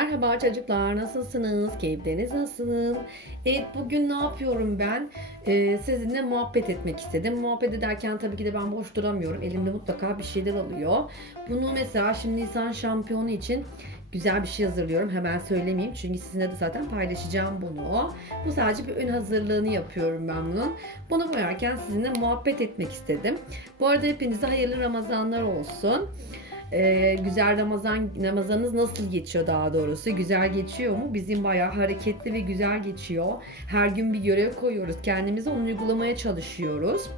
Merhaba çocuklar, nasılsınız? Keyifleriniz nasıl? Evet, bugün ne yapıyorum ben? Ee, sizinle muhabbet etmek istedim. Muhabbet ederken tabii ki de ben boş duramıyorum. Elimde mutlaka bir şeyler alıyor. Bunu mesela şimdi Nisan şampiyonu için güzel bir şey hazırlıyorum. Hemen söylemeyeyim çünkü sizinle de zaten paylaşacağım bunu. Bu sadece bir ön hazırlığını yapıyorum ben bunun. Bunu boyarken sizinle muhabbet etmek istedim. Bu arada hepinize hayırlı Ramazanlar olsun. Ee, güzel Ramazan Ramazanınız nasıl geçiyor daha doğrusu? Güzel geçiyor mu? Bizim bayağı hareketli ve güzel geçiyor. Her gün bir görev koyuyoruz. Kendimizi onu uygulamaya çalışıyoruz.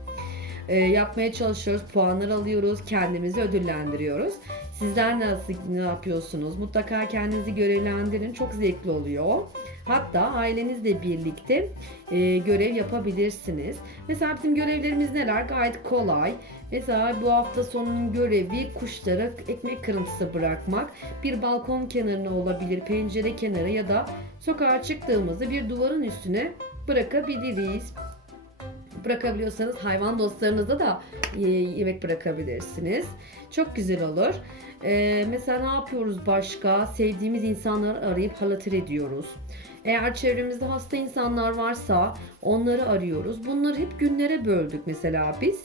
Ee, yapmaya çalışıyoruz. Puanlar alıyoruz. Kendimizi ödüllendiriyoruz. Sizler nasıl ne yapıyorsunuz? Mutlaka kendinizi görevlendirin. Çok zevkli oluyor. Hatta ailenizle birlikte e, görev yapabilirsiniz. Mesela bizim görevlerimiz neler? Gayet kolay. Mesela bu hafta sonunun görevi kuşlara ekmek kırıntısı bırakmak. Bir balkon kenarına olabilir, pencere kenarı ya da sokağa çıktığımızda bir duvarın üstüne bırakabiliriz. Bırakabiliyorsanız hayvan dostlarınıza da e, yemek bırakabilirsiniz. Çok güzel olur. Ee, mesela ne yapıyoruz başka? Sevdiğimiz insanları arayıp halatır ediyoruz. Eğer çevremizde hasta insanlar varsa onları arıyoruz. Bunları hep günlere böldük mesela biz.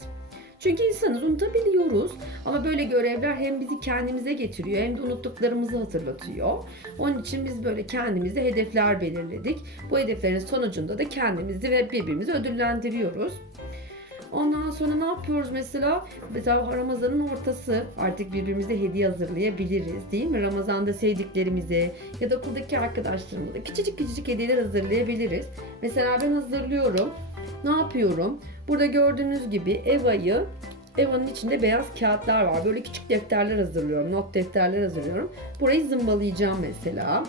Çünkü insanız unutabiliyoruz. Ama böyle görevler hem bizi kendimize getiriyor hem de unuttuklarımızı hatırlatıyor. Onun için biz böyle kendimize hedefler belirledik. Bu hedeflerin sonucunda da kendimizi ve birbirimizi ödüllendiriyoruz. Ondan sonra ne yapıyoruz mesela? Mesela Ramazan'ın ortası artık birbirimize hediye hazırlayabiliriz değil mi? Ramazan'da sevdiklerimize ya da okuldaki arkadaşlarımıza küçücük küçücük hediyeler hazırlayabiliriz. Mesela ben hazırlıyorum. Ne yapıyorum? Burada gördüğünüz gibi Eva'yı Eva'nın içinde beyaz kağıtlar var. Böyle küçük defterler hazırlıyorum. Not defterler hazırlıyorum. Burayı zımbalayacağım mesela.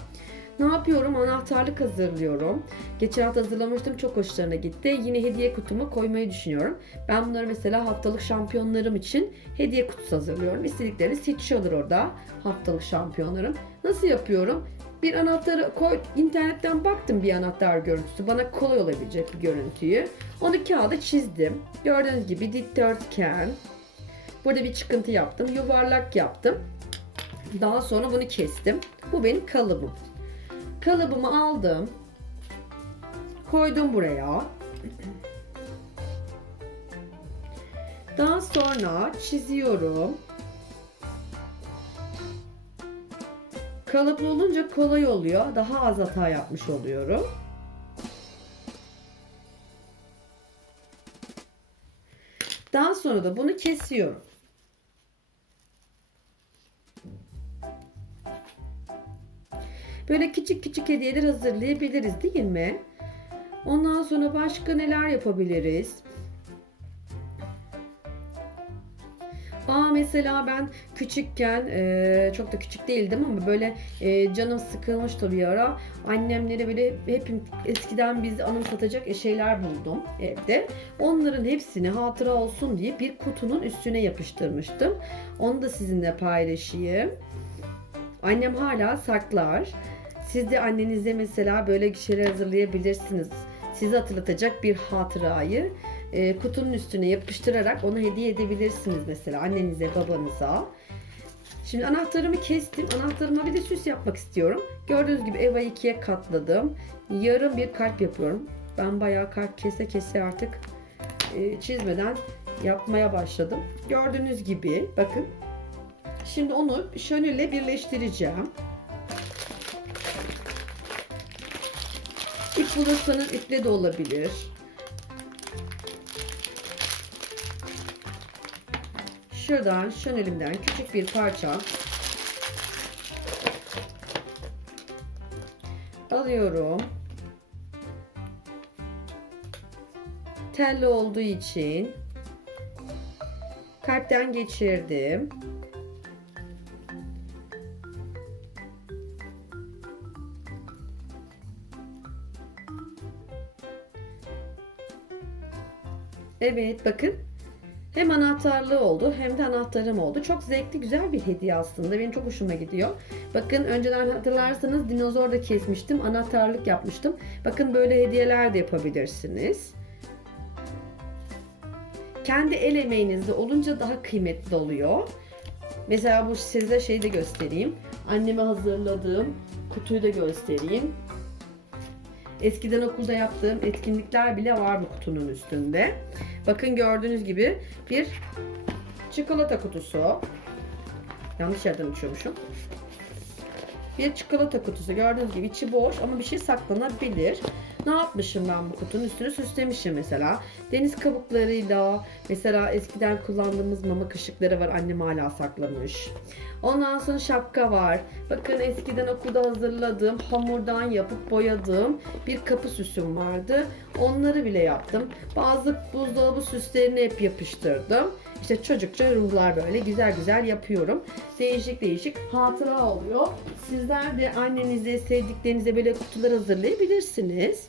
Ne yapıyorum? Anahtarlık hazırlıyorum. Geçen hafta hazırlamıştım. Çok hoşlarına gitti. Yine hediye kutuma koymayı düşünüyorum. Ben bunları mesela haftalık şampiyonlarım için hediye kutusu hazırlıyorum. İstediklerini seçiyorlar orada haftalık şampiyonlarım. Nasıl yapıyorum? Bir anahtarı koy, internetten baktım bir anahtar görüntüsü. Bana kolay olabilecek bir görüntüyü. Onu kağıda çizdim. Gördüğünüz gibi dikdörtgen. Burada bir çıkıntı yaptım. Yuvarlak yaptım. Daha sonra bunu kestim. Bu benim kalıbım. Kalıbımı aldım. Koydum buraya. Daha sonra çiziyorum. Kalıplı olunca kolay oluyor. Daha az hata yapmış oluyorum. Daha sonra da bunu kesiyorum. Böyle küçük küçük hediyeler hazırlayabiliriz değil mi? Ondan sonra başka neler yapabiliriz? Aa mesela ben küçükken e, çok da küçük değildim ama böyle e, canım sıkılmıştı bir ara. Annemlere böyle hep eskiden bizi anımsatacak şeyler buldum evde. Onların hepsini hatıra olsun diye bir kutunun üstüne yapıştırmıştım. Onu da sizinle paylaşayım. Annem hala saklar. Siz de annenize mesela böyle şeyler hazırlayabilirsiniz. Sizi hatırlatacak bir hatırayı e, kutunun üstüne yapıştırarak onu hediye edebilirsiniz mesela annenize, babanıza. Şimdi anahtarımı kestim. Anahtarıma bir de süs yapmak istiyorum. Gördüğünüz gibi Eva ikiye katladım. Yarım bir kalp yapıyorum. Ben bayağı kalp kese kese artık e, çizmeden yapmaya başladım. Gördüğünüz gibi bakın. Şimdi onu şönülle birleştireceğim. İp bulursanız iple de olabilir. Şuradan şönelimden küçük bir parça alıyorum. Telli olduğu için kalpten geçirdim. Evet bakın hem anahtarlığı oldu hem de anahtarım oldu. Çok zevkli güzel bir hediye aslında. Benim çok hoşuma gidiyor. Bakın önceden hatırlarsanız dinozor da kesmiştim. Anahtarlık yapmıştım. Bakın böyle hediyeler de yapabilirsiniz. Kendi el emeğinizde olunca daha kıymetli oluyor. Mesela bu size şeyi de göstereyim. Anneme hazırladığım kutuyu da göstereyim. Eskiden okulda yaptığım etkinlikler bile var bu kutunun üstünde. Bakın gördüğünüz gibi bir çikolata kutusu. Yanlış yerden açıyormuşum. Bir çikolata kutusu. Gördüğünüz gibi içi boş ama bir şey saklanabilir. Ne yapmışım ben bu kutunun üstünü süslemişim mesela. Deniz kabuklarıyla mesela eskiden kullandığımız mama kaşıkları var. Annem hala saklamış. Ondan sonra şapka var. Bakın eskiden okulda hazırladığım hamurdan yapıp boyadığım bir kapı süsüm vardı. Onları bile yaptım. Bazı buzdolabı süslerini hep yapıştırdım. İşte çocukça ruhlar böyle güzel güzel yapıyorum. Değişik değişik hatıra oluyor. Sizler de annenize, sevdiklerinize böyle kutular hazırlayabilirsiniz.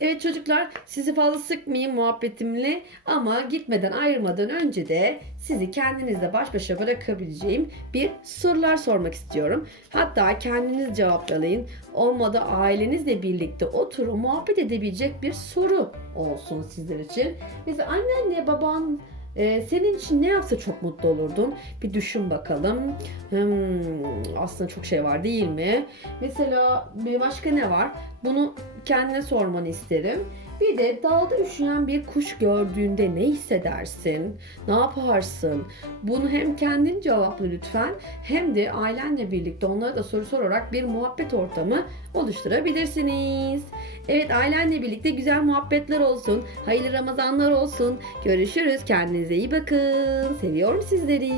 Evet çocuklar sizi fazla sıkmayayım muhabbetimle ama gitmeden ayrılmadan önce de sizi kendinizle baş başa bırakabileceğim bir sorular sormak istiyorum. Hatta kendiniz cevaplayın. Olmadı ailenizle birlikte oturup muhabbet edebilecek bir soru olsun sizler için. Mesela annenle baban e, senin için ne yapsa çok mutlu olurdun? Bir düşün bakalım. Hmm, aslında çok şey var değil mi? Mesela bir başka ne var? Bunu kendine sormanı isterim. Bir de dalda üşüyen bir kuş gördüğünde ne hissedersin? Ne yaparsın? Bunu hem kendin cevapla lütfen hem de ailenle birlikte onlara da soru sorarak bir muhabbet ortamı oluşturabilirsiniz. Evet ailenle birlikte güzel muhabbetler olsun. Hayırlı Ramazanlar olsun. Görüşürüz. Kendinize iyi bakın. Seviyorum sizleri.